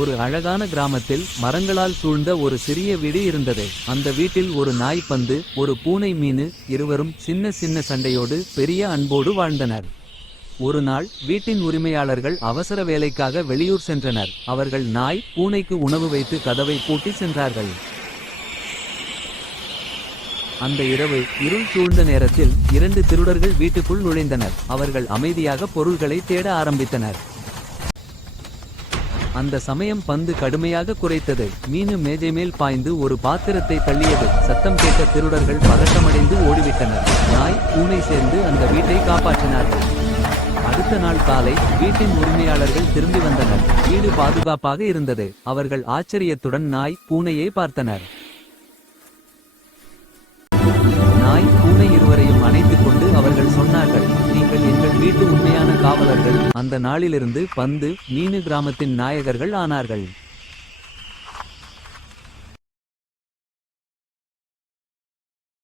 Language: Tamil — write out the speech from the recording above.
ஒரு அழகான கிராமத்தில் மரங்களால் சூழ்ந்த ஒரு சிறிய வீடு இருந்தது. அந்த வீட்டில் ஒரு நாய், பந்து, ஒரு பூனை, மீனு, இருவரும் சின்ன சின்ன சண்டையோடு பெரிய அன்போடு வாழ்ந்தனர். ஒரு நாள் வீட்டின் உரிமையாளர்கள் அவசர வேலைக்காக வெளியூர் சென்றனர். அவர்கள் நாய், பூனைக்கு உணவு வைத்து கதவை பூட்டி சென்றார்கள். அந்த இரவு இருள் சூழ்ந்த நேரத்தில் 2 திருடர்கள் வீட்டுக்குள் நுழைந்தனர். அவர்கள் அமைதியாக பொருள்களை தேட ஆரம்பித்தனர். அந்த சமயம் பந்து கடுமையாக குரைத்தது. மீனு மேஜை மேல் பாய்ந்து ஒரு பாத்திரத்தை தள்ளியது. சத்தம் கேட்ட திருடர்கள் பதட்டமடைந்து ஓடிவிட்டனர். நாய், பூனை சேர்ந்து அந்த வீட்டை காப்பாற்றினார்கள். அடுத்த நாள் காலை வீட்டின் உரிமையாளர்கள் திரும்பி வந்தனர். வீடு பாதுகாப்பாக இருந்தது. அவர்கள் ஆச்சரியத்துடன் நாய், பூனையை பார்த்தனர். நாய், பூனை இருவரையும் அணைத்துக் கொண்டு அவர்கள் சொன்னார்கள், நீங்கள் எங்கள் வீட்டு உண்மையான காவலர்கள். அந்த நாளிலிருந்து பந்து, மீனு கிராமத்தின் நாயகர்கள் ஆனார்கள்.